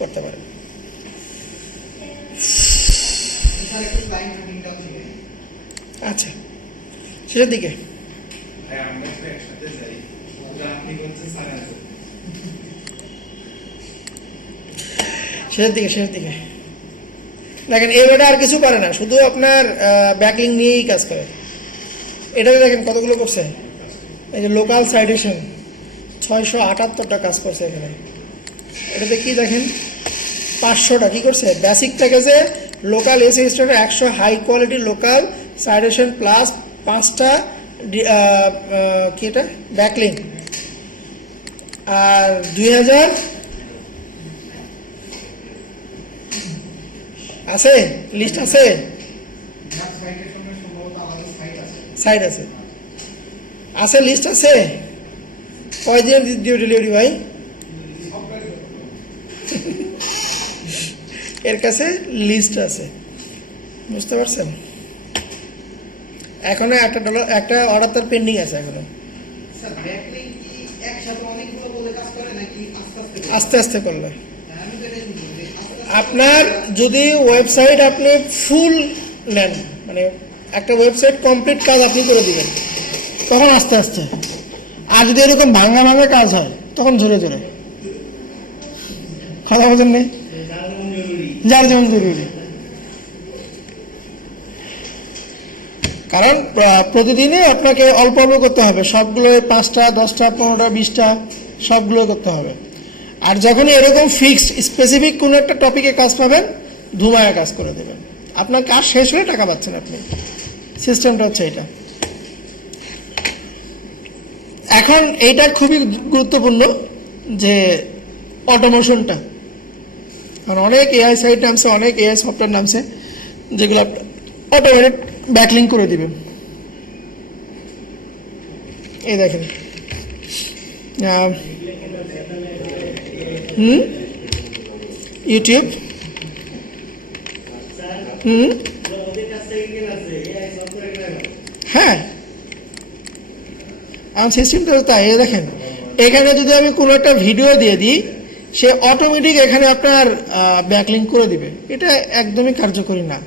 করতে পারেন। স্যার একটু ক্লায়েন্ট মিটিংটাও ছিল। আচ্ছা, শেষের দিকে আমরা তো একসাথে যাই, আপনি করছেন স্যার আছে শেষের দিকে শেষের দিকে দেখেন, এই বেটা আর কিছু পারে না, শুধু আপনার ব্যাকলিং নিয়েই কাজ করে। এটাতে দেখেন কতগুলো করছে, এই যে লোকাল সাইটেশন 678টা কাজ করছে এখানে। এটাতে কি দেখেন 500টা কি করছে, বেসিক প্যাকেজে লোকাল এসি structure 100 high quality local citation plus 5টা কি এটা ব্যাকলিং, আর 2000 আছে, লিস্ট আছে, যার সাইটের সঙ্গে সম্ভবত আমাদের সাইট আছে। সাইট আছে, আছে লিস্ট আছে। কয়দিন দিও ডেলিভারি ভাই? এর কাছে লিস্ট আছে, বুঝতে পারছেন? এখনো একটা অর্ডার তার পেন্ডিং আছে এখনো। স্যার ব্যাকলিং কি একসাথে অনেকগুলো বলে কাজ করে নাকি আস্তে আস্তে করে? আস্তে আস্তে করলে আমি তো এটাই বুঝি যে আস্তে আস্তে আপনার যদি ওয়েবসাইট আপনি ফুল নেন, মানে একটা ওয়েবসাইট কমপ্লিট কাজ আপনি করে দিবেন, তখন আস্তে আস্তে। আর যদি এরকম ভাঙা ভাঙা কাজ হয় তখন জোরে জোরে। কথা বলছেন নেই, যার যেমন জরুরি। কারণ প্রতিদিনই আপনাকে অল্প অল্প করতে হবে, সবগুলো 5টা 10টা 15টা 20টা সবগুলো করতে হবে। আর যখনই এরকম ফিক্সড স্পেসিফিক কোনো একটা টপিকে কাজ পাবেন, ধুমায়া কাজ করে দেবেন, আপনার কাজ শেষ হলে টাকা পাচ্ছেন আপনি। সিস্টেমটা হচ্ছে এটা। এখন এইটা খুবই গুরুত্বপূর্ণ যে অটোমেশনটা, কারণ অনেক এআই সাইট নামছে, অনেক এআই সফটওয়্যার নামছে যেগুলো অটোমেটেড ব্যাকলিং করে দিবেন। এই দেখেন ইউটিউব, হ্যাঁ আমার সিস্টেমটা তাই। এই দেখেন এখানে যদি আমি কোনো একটা ভিডিও দিয়ে দিই, সে অটোমেটিক এখানে আপনার ব্যাকলিং করে দিবে। এটা একদমই কার্যকরী না,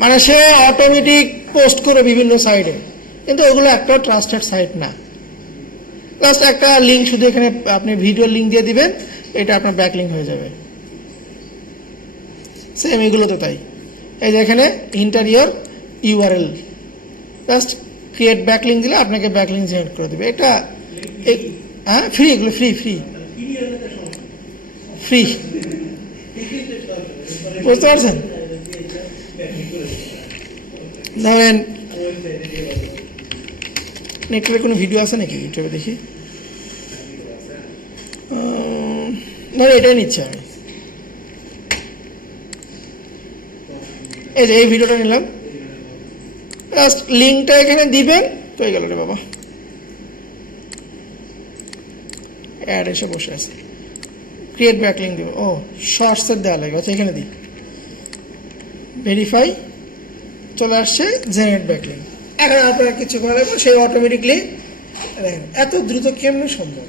মানে সে অটোমেটিক পোস্ট করে বিভিন্ন সাইটে, কিন্তু ওগুলো একটা ট্রাস্টেড সাইট না। জাস্ট একটা লিঙ্ক শুধু এখানে আপনি ভিডিও লিঙ্ক দিয়ে দিবেন, এটা আপনার ব্যাকলিং হয়ে যাবে। সেম এগুলো তো তাই। এই যে এখানে interior URL, just create backlink দিলে আপনাকে ব্যাকলিং জেনারেট করে দেবে। এটা হ্যাঁ ফ্রি, এগুলো ফ্রি ফ্রি ফ্রি, বুঝতে পারছেন? ধরেন নেটওয়ার্কে কোনো ভিডিও আছে নাকি? ইউটিউবে দেখি, ধর এটাই নিচ্ছি আমি। এই যে এই ভিডিওটা নিলাম, জাস্ট লিঙ্কটা এখানে দিবেন, তো হয়ে গেল রে বাবা। অ্যাড এসে বসে আছে, ক্রিয়েট ব্যাকলিং দেবো। ও শর্টসের দেওয়া লাগে, আচ্ছা এখানে দিই, ভেরিফাই, চলে আসছে জেনারেট ব্যাকলিং। এখন আপনার কিছু করা লাগবে, সেই অটোমেটিকলি দেখেন এত দ্রুত কেমনে সম্ভব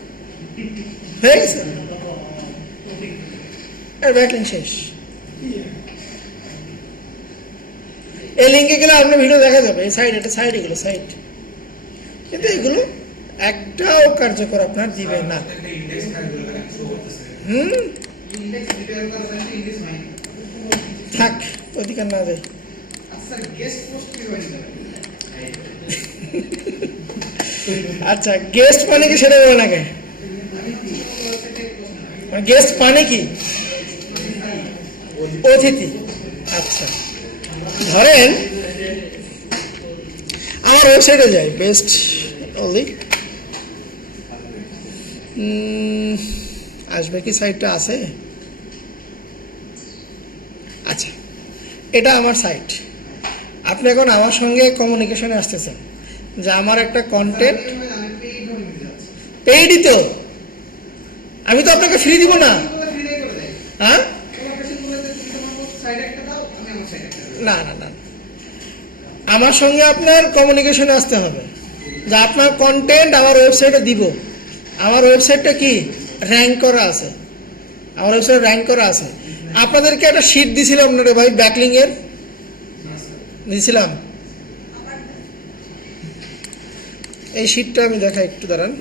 হয়ে গেছে, ব্যাকলিং শেষ। এই লিঙ্কে গেলে আপনার ভিডিও দেখা যাবে, এই সাইড, এটা সাইড, এগুলো সাইড, কিন্তু এগুলো একটাও কার্যকর আপনার দিবে না। ইন্ডেক্স প্রিপেয়ার করার জন্য ইন্ডেক্স নাই। থাক, অধিকার না যায়। আচ্ছা গেস্ট পোস্ট কি হয় না? আচ্ছা গেস্ট মানে কি সেটা বলে নাকি? গেস্ট মানে কি? অতিথি। আচ্ছা ধরেন আর ওয়েবসাইটে যাই, বেস্ট অনলি আসবে কি? সাইটটা আছে, আচ্ছা এটা আমার সাইট। আপনি এখন আমার সঙ্গে কমিউনিকেশনে আসতেছেন যে আমার একটা কন্টেন্ট আমি পেইড ভাবে নিতে যাচ্ছি পেইডই তো, আমি তো আপনাকে ফ্রি দিব না। ফ্রি করে দেয় হ্যাঁ, তোমার কাছে বলে যে তুমি তোমার সাইড একটা দাও আমি আমার সাইড একটা দেব। না না না, আমার সঙ্গে আপনার কমিউনিকেশনে আসতে হবে যে আপনার কন্টেন্ট আমার ওয়েবসাইটে দিব। আমার ওয়েবসাইটটা কি র্যাঙ্ক করা আছে, আমার ওয়েবসাইট র্যাঙ্ক করা আছে। আপনাদেরকে একটা শিট দিছিলাম না রে ভাই, ব্যাকলিং এর দিছিলাম। এই শিটটা আমি দেখাই একটু, দাঁড়ান।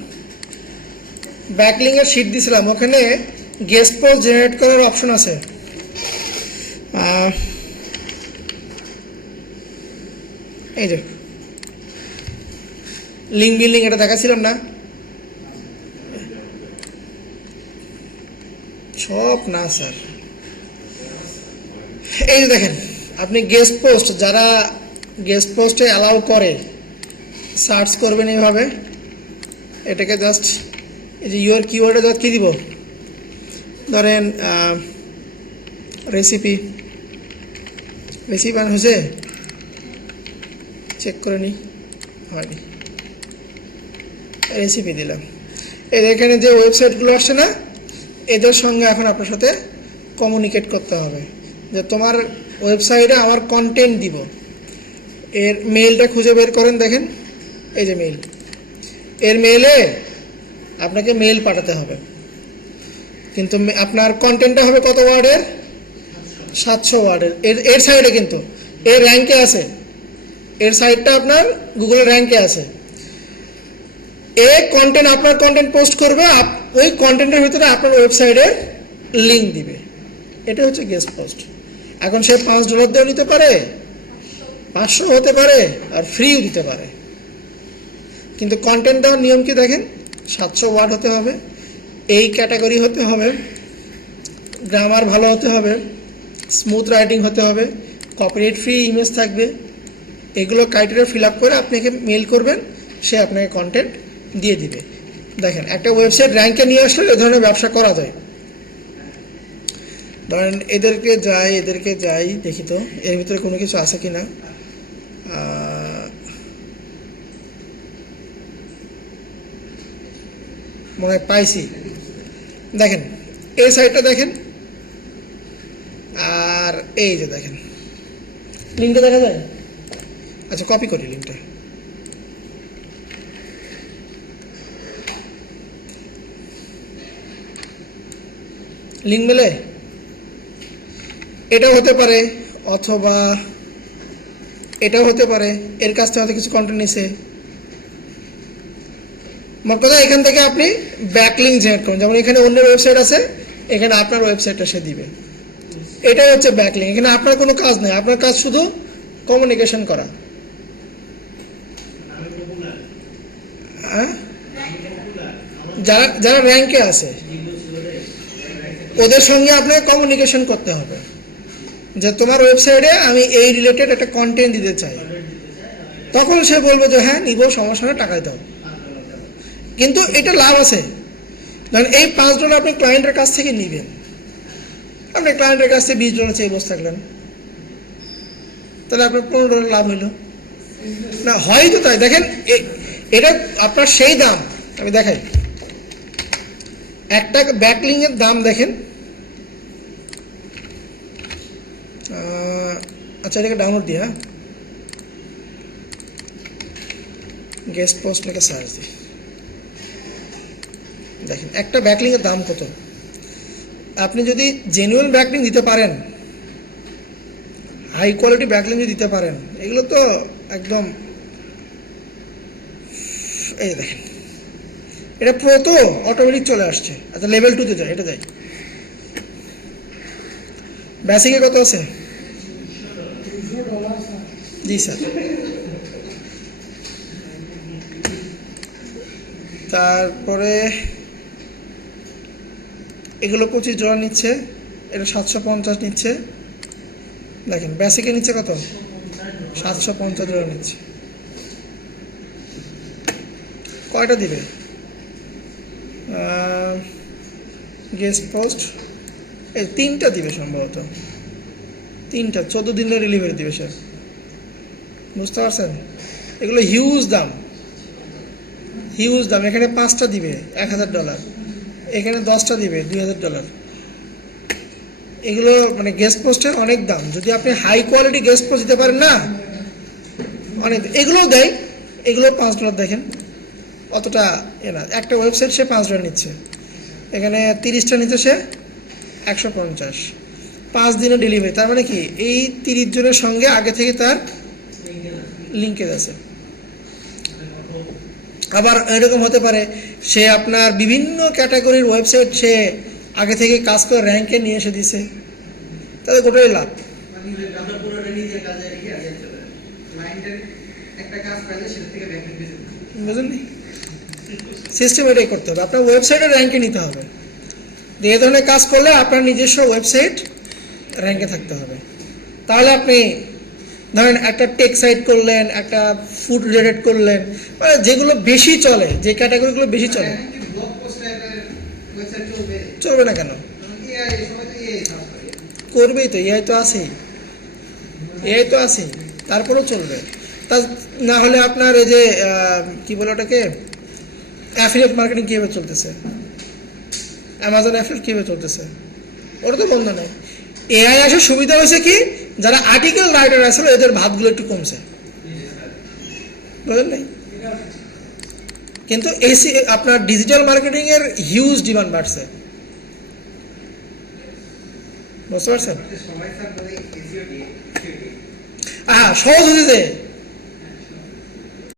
ব্যাকলিং এর শিট দিছিলাম, ওখানে গেস্ট পোস্ট জেনারেট করার অপশন আছে। এই যে লিঙ্ক বিল্ডিং, এটা দেখাছিলাম না? সব না স্যার, এই যে দেখেন, আপনি গেস্ট পোস্ট, যারা গেস্ট পোস্টে অ্যালাউ করে সার্চ করবেন এইভাবে। এটাকে জাস্ট এই যে ইউর কিওয়ার্ডে জাস্ট কী দিব, ধরেন রেসিপি বানানো হয়েছে, চেক করে নিই, হয়নি, রেসিপি দিলাম। এখানে যে ওয়েবসাইটগুলো আসছে না, এদের সঙ্গে এখন আপনার সাথে কমিউনিকেট করতে হবে যে তোমার ওয়েবসাইটে আমার কন্টেন্ট দিব। এর মেইলটা খুঁজে বের করেন, দেখেন এই যে মেইল, এর মেইলে আপনাকে মেইল পাঠাতে হবে। কিন্তু আপনার কন্টেন্টটা হবে কত ওয়ার্ডের? 700 ওয়ার্ডের। এর সাইডে কিন্তু এর র্যাঙ্কে আছে, এর সাইটটা আপনার গুগলে র্যাঙ্কে আছে। কন্টেন্ট, আপনার কন্টেন্ট পোস্ট করবে, ওই কন্টেন্টের ভিতরে আপনার ওয়েবসাইটের লিঙ্ক দিবে। এটা হচ্ছে গেস্ট পোস্ট। এখন সে $5 দিয়েও নিতে পারে, 500 হতে পারে, আর ফ্রিও দিতে পারে। কিন্তু কন্টেন্ট দেওয়ার নিয়ম কি দেখেন, 700 ওয়ার্ড হতে হবে, এই ক্যাটাগরি হতে হবে, গ্রামার ভালো হতে হবে, স্মুথ রাইটিং হতে হবে, কপিরাইট ফ্রি ইমেজ থাকবে। এগুলো ক্রাইটেরিয়া ফিল আপ করে আপনাকে মেল করবেন, সে আপনাকে কন্টেন্ট দিয়ে দিবে। দেখেন, একটা ওয়েবসাইট র্যাঙ্কে নিয়ে আসলে এ ধরনের ব্যবসা করা যায়। ধরেন এদেরকে যাই দেখি তো এর ভিতরে কোনো কিছু আছে কি না। মনে হয় পাইছি, দেখেন এই সাইটটা দেখেন, আর এই যে দেখেন লিঙ্কটা দেখা যায়। আচ্ছা, কপি করি লিঙ্কটা। লিঙ্ক মেলে, এটাও হতে পারে, অথবা এটাও হতে পারে। এর কাছ থেকে হয়তো কিছু কন্টেন্ট নিছে। মোট কথা, এখান থেকে আপনি ব্যাকলিঙ্ক জেনারেট করুন। যেমন এখানে অন্য ওয়েবসাইট আছে, এখানে আপনার ওয়েবসাইটটা সে দিবে। এটাই হচ্ছে ব্যাকলিঙ্ক। এখানে আপনার কোনো কাজ নেই, আপনার কাজ শুধু কমিউনিকেশন করা। যারা র্যাঙ্কে আছে ওদের সঙ্গে আপনাকে কমিউনিকেশন করতে হবে যে তোমার ওয়েবসাইটে আমি এই রিলেটেড একটা কন্টেন্ট দিতে চাই। তখন সে বলবে যে হ্যাঁ নিব, সমস্যা নেই, টাকায় দাও। কিন্তু এটা লাভ আছে, ধরেন এই $5 আপনি ক্লায়েন্টের কাছ থেকে নেবেন, আপনি ক্লায়েন্টের কাছ থেকে $20 চেয়ে বসে থাকলেন, তাহলে আপনার $15 লাভ হইল না? হয় তো তাই। দেখেন, এটা আপনার সেই দাম, আমি দেখাই একটা ব্যাকলিংয়ের দাম দেখেন। আচ্ছা, এটাকে ডাউনলোড দিই। হ্যাঁ, গেস্ট পোস্ট লিখে সার্চ দিই, দেখেন একটা ব্যাকলিংয়ের দাম কত। আপনি যদি জেনুইন ব্যাকলিং দিতে পারেন, হাই কোয়ালিটি ব্যাকলিং যদি দিতে পারেন, এগুলো তো একদম, এই দেখেন এটা প্রো তো অটোমেটিক চলে আসছে। আচ্ছা, লেভেল 2 তে যাই, এটা যাই। বেসিকে কত আছে? জি স্যার। তারপরে এগুলো $25 নিচ্ছে, এটা 750 নিচ্ছে। দেখেন বেসিকে নিচ্ছে কত, $750 নিচ্ছে। কয়টা দিবে? গেস্ট পোস্ট এই 3টা দিবে সম্ভবত, 3টা 14 দিনের ডেলিভারি দিবে স্যার। বুঝতে পারছেন? এগুলো হিউজ দাম, হিউজ দাম। এখানে 5টা দিবে $1000, এখানে 10টা দিবে $2000। এগুলো মানে গেস্ট পোস্টের অনেক দাম। যদি আপনি হাই কোয়ালিটি গেস্ট পোস্ট দিতে পারেন না, অনেক। এগুলোও দেয়, এগুলো $5 দেখেন, অতটা না। একটা ওয়েবসাইট সে $5 নিচ্ছে, এখানে 30টা নিচ্ছে সে 150, 5 দিনে ডেলিভারি। তার মানে কি এই 30 জনের সঙ্গে আগে থেকে তার লিঙ্কেজ আছে। আবার এরকম হতে পারে সে আপনার বিভিন্ন ক্যাটাগরির ওয়েবসাইট সে আগে থেকে কাজ করে র্যাঙ্কে নিয়ে এসে দিছে, তাদের গোটাই লাভ। আমরা পুরোটা নিজের কাজে রেখে আগে চলে ক্লায়েন্টের একটা কাজ পাইলে সেটা থেকে ব্যাকএন্ড বেশি বুঝলেন? সিস্টেম এটাই করতে হবে, আপনার ওয়েবসাইটে র্যাঙ্কে নিতে হবে। এই ধরনের কাজ করলে আপনার নিজস্ব ওয়েবসাইট র্যাঙ্কে থাকতে হবে। তাহলে আপনি ধরেন একটা টেক সাইট করলেন, একটা ফুড রিলেটেড করলেন, মানে যেগুলো বেশি চলে, যে ক্যাটাগরিগুলো বেশি চলে। ব্লগ পোস্ট টাইপের ওয়েবসাইট চলবে চলবে না কেন? এআই সবাই তো এআই কাজ করে। করবেই তো, এআই তো আছেই, এআই তো আছেই, তারপরেও চলবে। তা না হলে আপনার এই যে কি বলে ওটাকে, অ্যাফিলিয়েট মার্কেটিং কীভাবে চলতেছে, অ্যামাজন অ্যাফিলিয়েট কীভাবে চলতেছে, ওটা তো বন্ধ নেই। এআই আসার সুবিধা হয়েছে কি, যারা আর্টিকেল রাইটার আসলে এদের ভাতগুলো একটু কমছে, বুঝলেন? নাই কিন্তু এসি আপনার ডিজিটাল মার্কেটিং এর হিউজ ডিমান্ড বাড়ছে, বুঝতে পারছেন? সবাই স্যার বলে এসইও দিয়ে হ্যাঁ, সহজ হয়েছে।